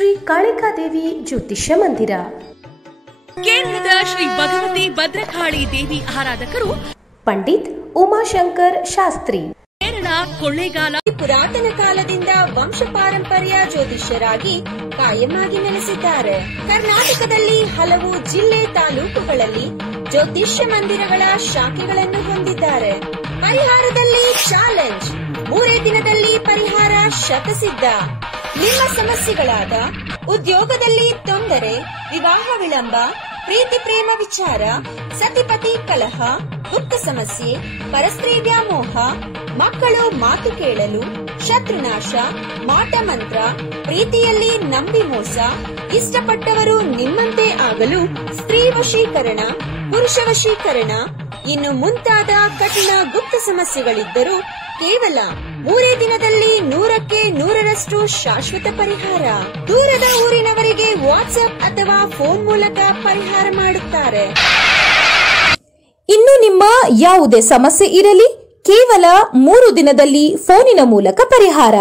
ಶ್ರೀ ಕಾಳಿಕಾದೇವಿ ಜ್ಯೋತಿಷ್ಯ ಮಂದಿರ. ಕೇರಳದ ಶ್ರೀ ಭಗವತಿ ಭದ್ರಕಾಳಿ ದೇವಿ ಆರಾಧಕರು ಪಂಡಿತ್ ಉಮಾಶಂಕರ್ ಶಾಸ್ತ್ರಿ. ಕೇರಳ ಕೊಳ್ಳೇಗಾಲ ಪುರಾತನ ಕಾಲದಿಂದ ವಂಶ ಪಾರಂಪರ್ಯ ಜ್ಯೋತಿಷ್ಯರಾಗಿ ಕಾಯಮಾಗಿ ನೆಲೆಸಿದ್ದಾರೆ. ಕರ್ನಾಟಕದಲ್ಲಿ ಹಲವು ಜಿಲ್ಲೆ ತಾಲೂಕುಗಳಲ್ಲಿ ಜ್ಯೋತಿಷ್ಯ ಮಂದಿರಗಳ ಶಾಖೆಗಳನ್ನು ಹೊಂದಿದ್ದಾರೆ. ಪರಿಹಾರದಲ್ಲಿ ಚಾಲೆಂಜ್, 3 ದಿನದಲ್ಲಿ ಪರಿಹಾರ ಶತಸಿದ್ಧ. ನಿಮ್ಮ ಸಮಸ್ಯೆಗಳಾದ ಉದ್ಯೋಗದಲ್ಲಿ ತೊಂದರೆ, ವಿವಾಹ ವಿಳಂಬ, ಪ್ರೀತಿ ಪ್ರೇಮ ವಿಚಾರ, ಸತಿಪತಿ ಕಲಹ, ಗುಪ್ತ ಸಮಸ್ಯೆ, ಪರಸ್ತ್ರೀ ವ್ಯಾಮೋಹ, ಮಕ್ಕಳು ಮಾತು ಕೇಳಲು, ಶತ್ರುನಾಶ, ಮಾಟ ಮಂತ್ರ, ಪ್ರೀತಿಯಲ್ಲಿ ನಂಬಿ ಮೋಸ, ಇಷ್ಟಪಟ್ಟವರು ನಿಮ್ಮಂತೆ ಆಗಲು ಸ್ತ್ರೀ ವಶೀಕರಣ, ಪುರುಷ ವಶೀಕರಣ, ಇನ್ನು ಮುಂತಾದ ಕಠಿಣ ಗುಪ್ತ ಸಮಸ್ಯೆಗಳಿದ್ದರೂ ಕೇವಲ 3 ದಿನದಲ್ಲಿ 100ಕ್ಕೆ 100ರಷ್ಟು ಶಾಶ್ವತ ಪರಿಹಾರ. ದೂರದ ಊರಿನವರಿಗೆ ವಾಟ್ಸ್ಆಪ್ ಅಥವಾ ಫೋನ್ ಮೂಲಕ ಪರಿಹಾರ ಮಾಡುತ್ತಾರೆ. ಇನ್ನು ನಿಮ್ಮ ಯಾವುದೇ ಸಮಸ್ಯೆ ಇರಲಿ, ಕೇವಲ 3 ದಿನದಲ್ಲಿ ಫೋನಿನ ಮೂಲಕ ಪರಿಹಾರ.